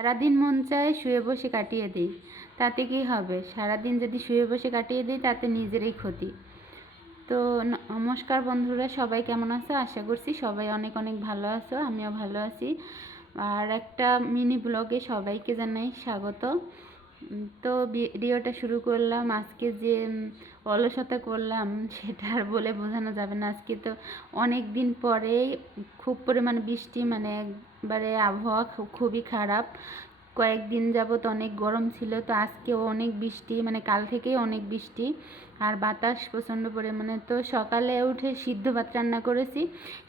সারাদিন মন চায় শুয়ে বসে কাটিয়ে দিই, তাতে কি হবে? সারাদিন যদি শুয়ে বসে কাটিয়ে দিই তাতে নিজেরই ক্ষতি। তো নমস্কার বন্ধুরা, সবাই কেমন আছো? আশা করছি সবাই অনেক অনেক ভালো আছো, আমিও ভালো আছি। আর একটা মিনি ব্লগে সবাইকে জানাই স্বাগত। তো ভিডিওটা শুরু করলাম। আজকে যে অলসতা করলাম সেটা আর বলে বোঝানো যাবে না। আজকে তো অনেক দিন পরেই খুব পরিমাণে বৃষ্টি, মানে একবারে আবহাওয়া খুবই খারাপ। কয়েকদিন যাবত অনেক গরম ছিল, তো আজকেও অনেক বৃষ্টি, মানে কাল থেকেই অনেক বৃষ্টি আর বাতাস প্রচণ্ড পরিমাণে। তো সকালে উঠে সিদ্ধ ভাত রান্না করেছি,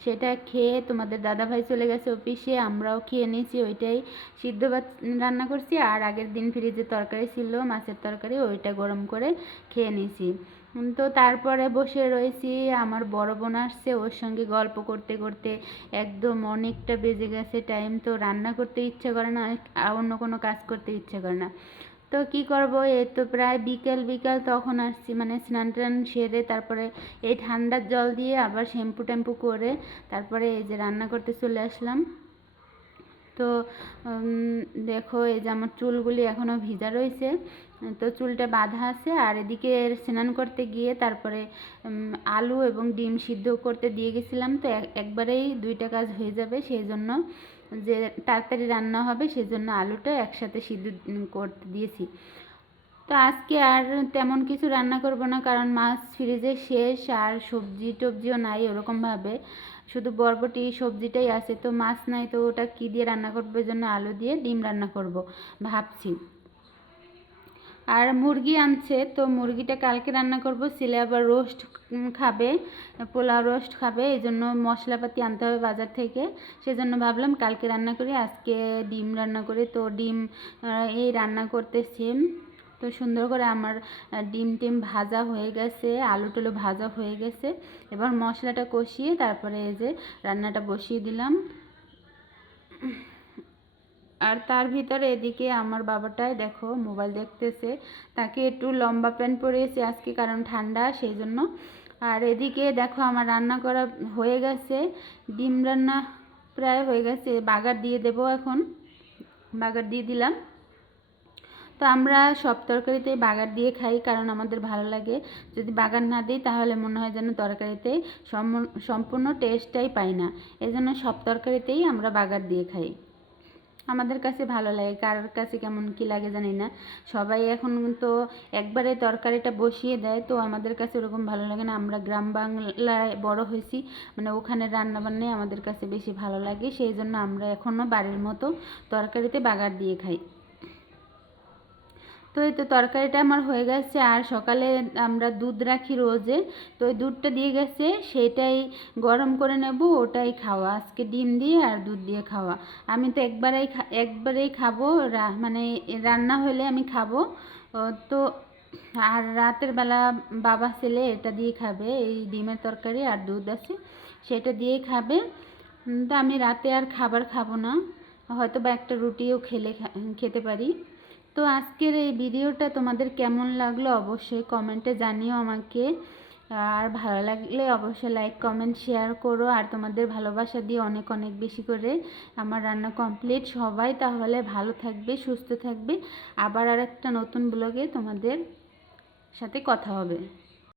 সেটা খেয়ে তোমাদের দাদাভাই চলে গেছে অফিসে, আমরাও খেয়ে নিয়েছি। ওইটাই সিদ্ধ ভাত রান্না করছি, আর আগের দিন ফ্রিজে তরকারি ছিল, মাছের তরকারি, ওইটা গরম করে খেয়ে নিয়েছি। তো তারপরে বসে রয়েছি, আমার বড় বোন আসছে, ওর সঙ্গে গল্প করতে করতে একদম অনেকটা বেজে গেছে টাইম। তো রান্না করতে ইচ্ছে করে না, অন্য কোনো কাজ করতে ইচ্ছে করে না। তো কি করব, এই তো প্রায় বিকেল বিকেল তখন আসছি, মানে স্নান টান সেরে তারপরে এই ঠান্ডার জল দিয়ে আবার শ্যাম্পু ট্যাম্পু করে তারপরে এই যে রান্না করতে চলে আসলাম। তো দেখো এই যে আমার চুলগুলি এখনও ভিজা রয়েছে, তো চুলটা বাঁধা আছে। আর এদিকে স্নান করতে গিয়ে তারপরে আলু এবং ডিম সিদ্ধ করতে দিয়ে গেছিলাম, তো একবারেই দুইটা কাজ হয়ে যাবে, সেই জন্য যে তাড়াতাড়ি রান্না হবে সেই জন্য আলুটা একসাথে সিদ্ধ করতে দিয়েছি। তো আজকে আর তেমন কিছু রান্না করব না, কারণ মাছ ফ্রিজে শেষ আর সবজি টবজিও নাই ওরকমভাবে, শুধু বরবটি সবজিটাই আছে। তো মাছ নাই, তো ওটা কী দিয়ে রান্না করবো? এই জন্য আলু দিয়ে ডিম রান্না করব ভাবছি। আর মুরগি আনছে, তো মুরগিটা কালকে রান্না করব। ছেলে আবার রোস্ট খাবে, পোলাও রোস্ট খাবে, এই জন্য মশলাপাতি আনতে হবে বাজার থেকে। সেজন্য ভাবলাম কালকে রান্না করি, আজকে ডিম রান্না করি। তো ডিম এই রান্না করতেছি। তো সুন্দর করে আমার ডিম টিম ভাজা হয়ে গেছে, আলু টুলু ভাজা হয়ে গেছে। এবার মশলাটা কষিয়ে তারপরে এই যে রান্নাটা বসিয়ে দিলাম। আর তার ভিতরে এদিকে আমার বাবাটাই দেখো মোবাইল দেখতেছে, তাকে একটু লম্বা প্যান্ট পরিয়েছি আজকে কারণ ঠান্ডা, সেই জন্য। আর এদিকে দেখো আমার রান্না করা হয়ে গেছে, ডিম রান্না প্রায় হয়ে গেছে, বাগার দিয়ে দেবো এখন। বাগার দিয়ে দিলাম। তো আমরা সব তরকারিতেই বাগার দিয়ে খাই, কারণ আমাদের ভালো লাগে। যদি বাগার না দিই তাহলে মনে হয় যেন তরকারিতে সম্পূর্ণ টেস্টটাই পাই না, এজন্য সব তরকারিতেই আমরা বাগার দিয়ে খাই। আমাদের কাছে ভালো লাগে, কারোর কাছে কেমন কী লাগে জানি না। সবাই এখন তো একবারে তরকারিটা বসিয়ে দেয়, তো আমাদের কাছে ওরকম ভালো লাগে না। আমরা গ্রাম বাংলায় বড় হয়েছি, মানে ওখানে রান্নাবান্নাই আমাদের কাছে বেশি ভালো লাগে, সেই জন্য আমরা এখনও বাড়ির মতো তরকারিতে বাগার দিয়ে খাই। তো এই তো তরকারিটা আমার হয়ে গেছে। আর সকালে আমরা দুধ রাখি রোজে, তো ওই দুধটা দিয়ে গেছে, সেটাই গরম করে নেব, ওটাই খাওয়া আজকে, ডিম দিয়ে আর দুধ দিয়ে খাওয়া। আমি তো একবারেই খাবো, মানে রান্না হলে আমি খাবো। তো আর রাতের বেলা বাবা ছেলে এটা দিয়ে খাবে, এই ডিমের তরকারি আর দুধ আছে সেটা দিয়েই খাবে। তো আমি রাতে আর খাবার খাবো না, হয়তো বা একটা রুটিও খেতে পারি। তো আজকের এই ভিডিওটা তোমাদের কেমন লাগলো অবশ্যই কমেন্টে জানিও আমাকে। আর ভালো লাগলে অবশ্যই লাইক কমেন্ট শেয়ার করো, আর তোমাদের ভালোবাসা দিয়ে অনেক অনেক বেশি করে আমার রান্না কমপ্লিট। সবাই তাহলে ভালো থাকবে, সুস্থ থাকবে। আবার আর একটা নতুন ব্লগে তোমাদের সাথে কথা হবে।